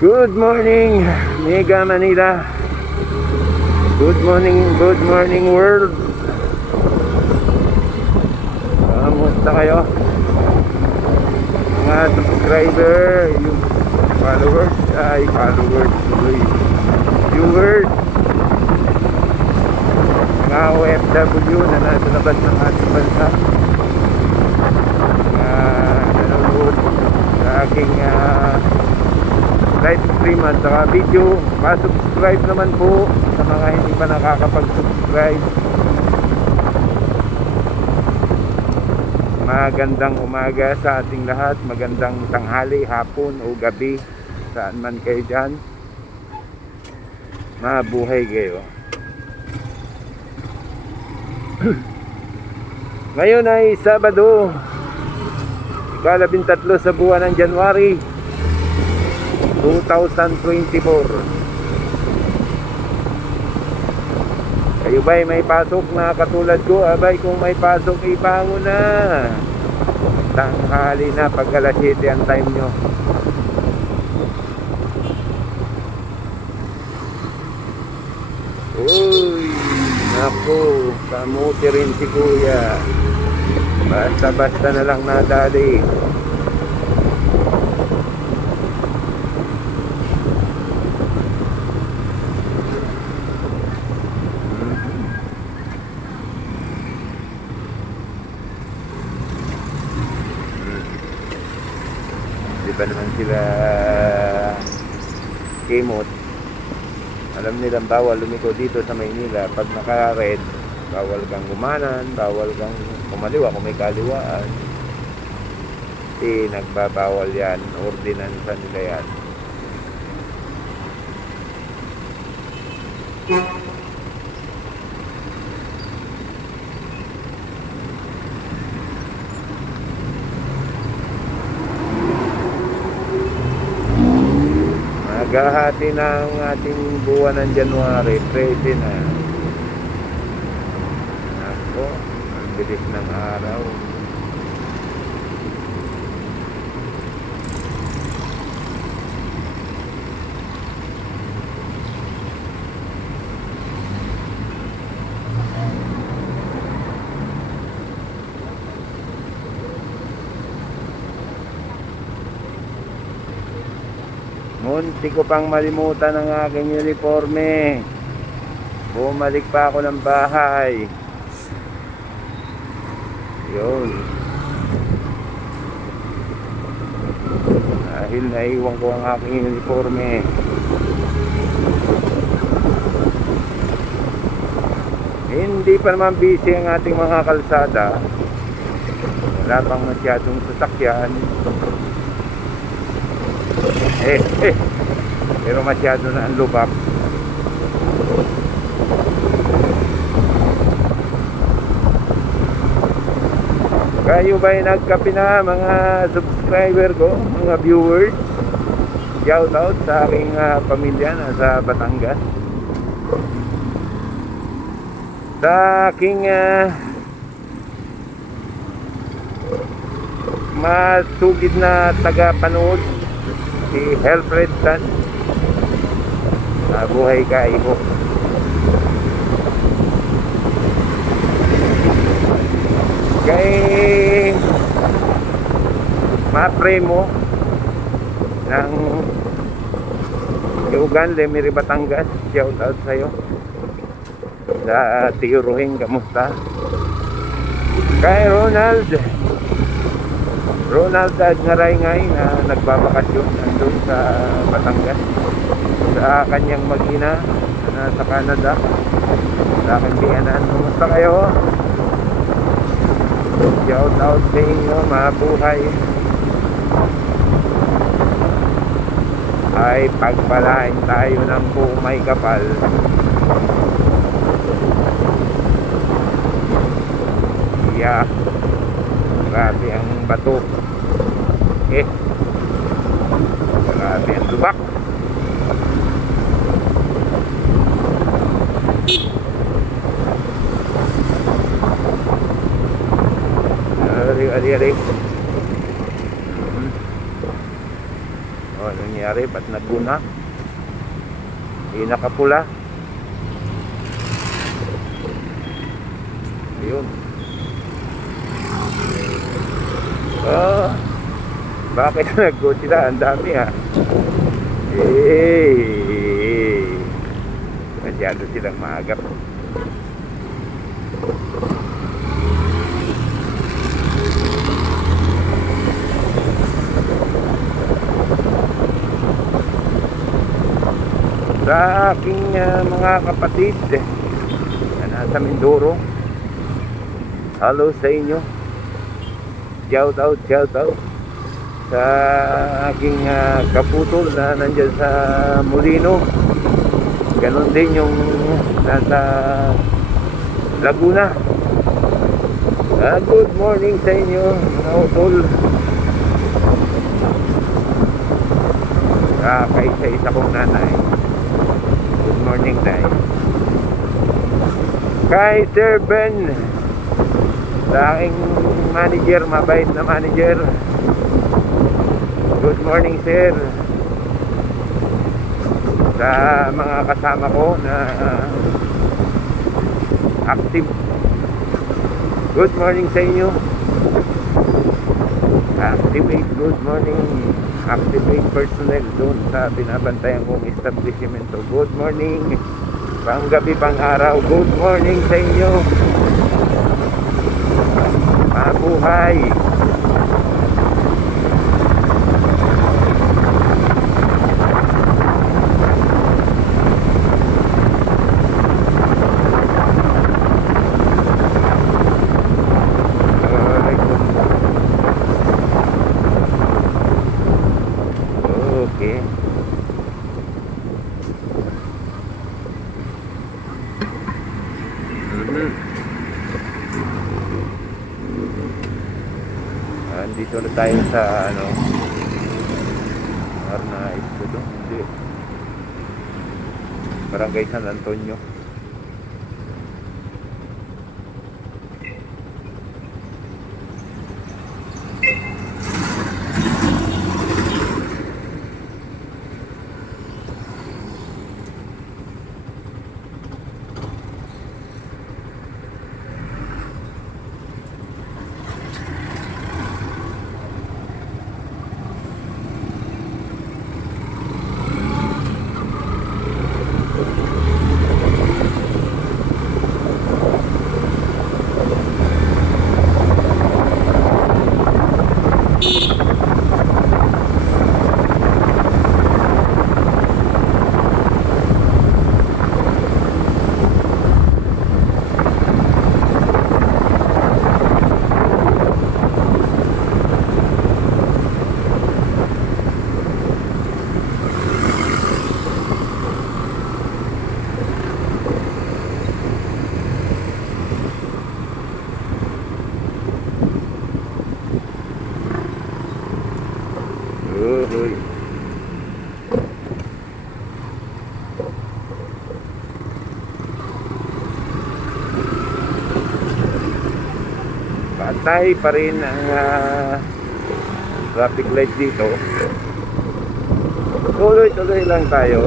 Good morning, Mega Manila. Good morning world. Kamusta kayo? Mga subscriber, yung followers, viewers, mga OFW na nasa labas ng ating bansa, nanonood sa aking live stream at saka video. Pa-subscribe naman po sa mga hindi pa nakakapag-subscribe. Magandang umaga sa ating lahat. Magandang tanghali, hapon o gabi, saan man kayo dyan. Mabuhay kayo. Ngayon ay Sabado, ika-13 sa buwan ng January 2024. Kayo ba'y may pasok na katulad ko? Abay, kung may pasok, ibangon na. Tanghali na, pag alas 7 ang time nyo. Uy, naku, kamuti rin si kuya. Basta-basta na lang nadali. Di ba naman sila kimot? Alam nilang bawal lumiko dito sa Maynila. Pag naka-red, bawal kang gumanan, bawal kang kumaliwa kung may kaliwaan. Nagbabawal yan. Ordinansa nila yan. Maghahati ng ating buwan ng January, 13 na. Ako, ang bilis ng araw. Munti ko pang malimutan ang aking uniforme. Bumalik pa ako ng bahay. Yun. Dahil naiwan ko ang aking uniforme. Hindi pa naman busy ang ating mga kalsada. Wala pang masyadong sasakyan. Pero masyado na ang lubak. Kayo ba'y nagkape na, mga subscriber ko, mga viewers? Shout out sa aking pamilya na sa Batangas, sa aking masugid na taga-panood, si Helfred San. Buhay ka, iho. Kay Mapremo ng Yugan, Lemiri, Batangas, shout out sa'yo. Sa Tiruhing, kamusta? Kay Ronald Ngaray-ngay na nagbabakasyon nandun sa Batangas, sa kanyang mag-ina na sa Canada, sa aking biyanan. Kumusta kayo? Shout out sa inyo, mabuhay. Ay pagpalain tayo ng buong may kapal. Yeah, grabe ang bato. Grabe ang lubak. Ari. ano nangyari, ba't naguna? Hindi nakapula. Ayun. Bakit nag-go sila? Ang dami ha. Masyado silang maagap. Sa aking mga kapatid na nasa Mindoro, hello sa inyo. Shout out sa aking kaputol na nandyan sa Molino. Ganon din yung nasa Laguna. Good morning sa inyo mga utol. Kaisa-isa kong nanay. Good morning, Nay. Kay Sir Ben, sa aking manager, mabait na manager. Good morning, sir. Sa mga kasama ko na active, good morning sa inyo. Activate, good morning. Activate personnel doon sa binabantayan kong establishmento. Good morning. Panggabi, pang araw, good morning sa inyo. Mabuhay. Okay. Andito na tayo sa ano, Arnaiz ko to. Hindi. Barangay San Antonio. Uy. Patay pa rin ang traffic light dito. Tuloy-tuloy lang tayo.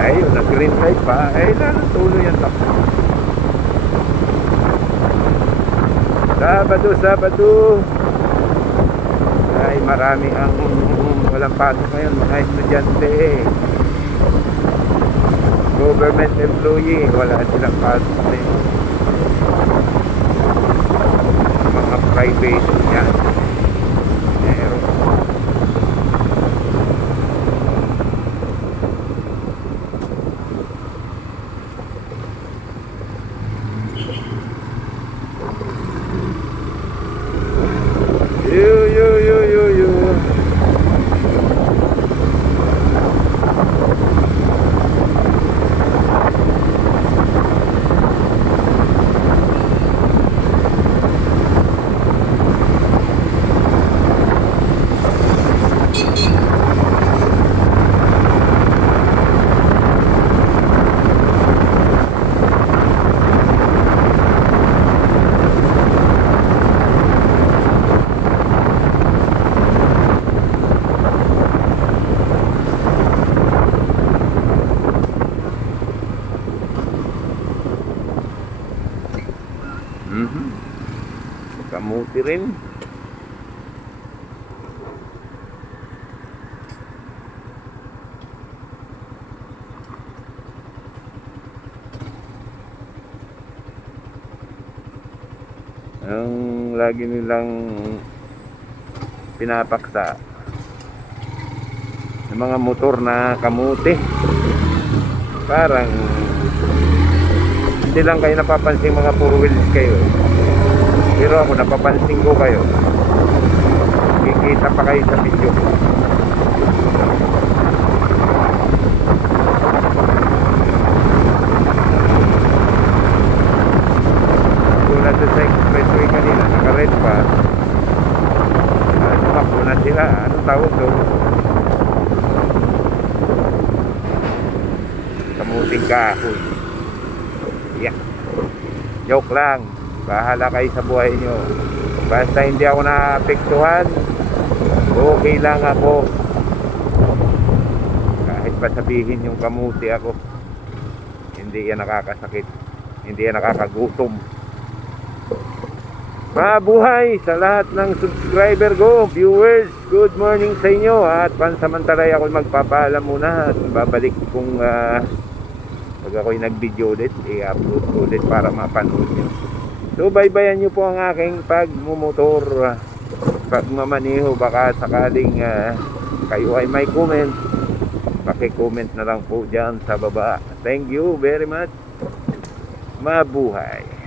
Ayun, nag-green light pa. Ay, tuloy ang takbo. Sabado. Ay, marami ang walang pasok ngayon, mga estudyante. Government employee, wala silang pasok ngayon. Mga private yan. Meron. Yo. Mhm. Kamuti rin. Ang lagi nilang pinapaksa ng mga motor na kamuti. Parang hindi lang kayo napapansin mga four wheels kayo. Pero ako napapansin ko kayo. Kikita pa kayo sa video. Tulad sa expressway kanina, naka-red pa. Tumakbo na sila. Anong tawag doon? Kamuting kahoy. Yeah. Joke lang. Bahala kayo sa buhay nyo. Basta hindi ako naapektuhan, okay lang ako. Kahit pa sabihin yung kamuti ako, hindi yan nakakasakit, hindi yan nakakagutom. Mabuhay sa lahat ng subscriber ko, viewers. Good morning sa inyo. At pansamantalay ako magpapaalam muna. At babalik kung pag ako'y nag-video ulit, i-upload ulit para mapanood nyo. So baybayan nyo po ang aking pagmumotor, pagmamaniho. Baka sakaling kayo ay may comment, paki-comment na lang po dyan sa baba. Thank you very much. Mabuhay.